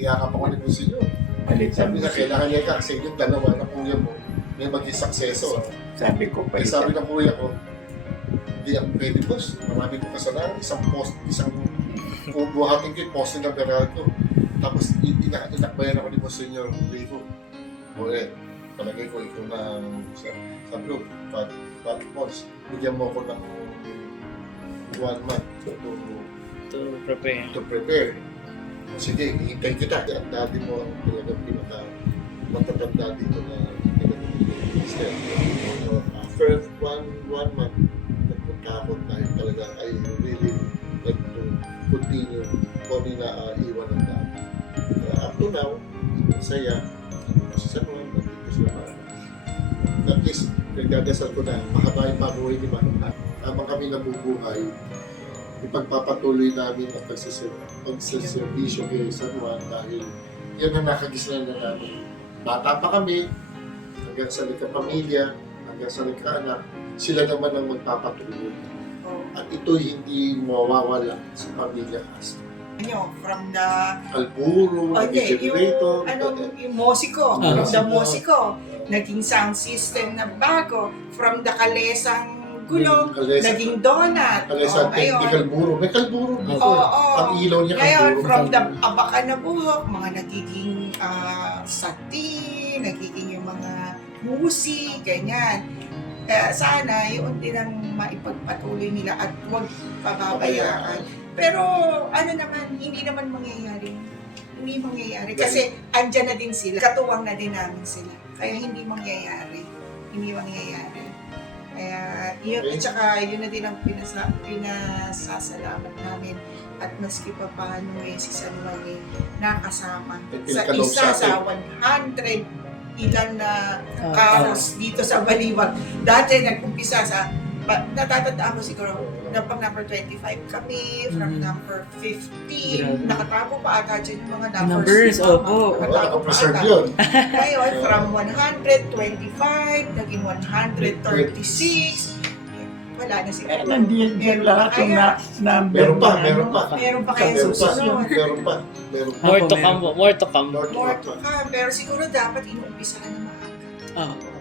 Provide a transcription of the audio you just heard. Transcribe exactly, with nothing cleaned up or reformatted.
iyakap ako ni Monsignor. Sabi na, kailangan niya ka kasi yung dalawa na kuya mo may maging sakseso. Sabi ko pa Kaya sabi ng kuya ko, hindi ako pwede boss, marami kong kasalanan, isang post, isang buhatin ko yung post ng Beraldo. Tapos ina inakbayan ako ni Monsignor Rico. Oye, palagay ko ikaw ng sabi ko, but, but boss, bigyan mo ako ng one month to, To prepare. to prepare. Sige, hihintay kita. Ang daddy mo ang talagang pinaka matatanda dito na pinag-minister. So, after one, one month, nagpunta ako dahil talaga I really like to continue kung nila uh, iwan ng dati. Uh, up to now, masaya. Kasi sa mga nandito sila para. At least, nagdadasal ko na mahaba yung pabuhay ni Manong na. Habang kami nabubuhay, ipagpapatuloy namin ang pagsaservisyo kay San Juan dahil yan ang nakagisnan na namin. Bata pa kami, hanggang sa nagka-pamilya, hanggang sa nagka-anak, sila naman ang magpapatuloy. At ito'y hindi mawawala sa pamilya Castro. Ano, from the Alburo, okay, generator, yung, ano, yung musiko, Ah. from the musiko, naging sound system na bago, from the kalesang gulong, Kalesa- naging donut. Kalesa, O, ngayon, may kalburo. May kalburo Oo, before. oo. Ang ilaw niya Ngayon, kalburo. from the abakan na buhok, mga nagiging uh, sati, nagiging yung mga musi, ganyan. Kaya sana, yun din ang maipagpatuloy nila at huwag pababayaan. Pero ano naman, hindi naman mangyayari. Hindi mangyayari. Kasi andyan na din sila. Katuwang na din namin sila. Kaya hindi mangyayari. Hindi mangyayari. Kaya yun, at saka yun na din ang pinasa, pinasasalamat namin. At maski pa paano eh, si San Juan eh, nakasama sa Pinakalob isa sa sa one hundred ilan na carols dito sa Baliwag. Dati nag-umpisa sa, ba, natatandaan ko siguro, na pag number twenty-five kami, from Mhm. number fifteen, Grabe. nakatago pa ata dyan yung mga numbers. Numbers, ni Mama. opo. Oo, Nakatago pa nakapreserve ata. yun. Ngayon, from one hundred twenty-five, naging one hundred thirty-six, wala na Eh, siguro. nandiyan dyan lahat yung Kaya, na- number Meron pa, na meron ano. pa. meron pa kayong Meron pa, susunod. meron pa, meron pa. More to Ako, come, more to come. More to More come. to come, pero siguro dapat inuumpisahan na maaga. Ah,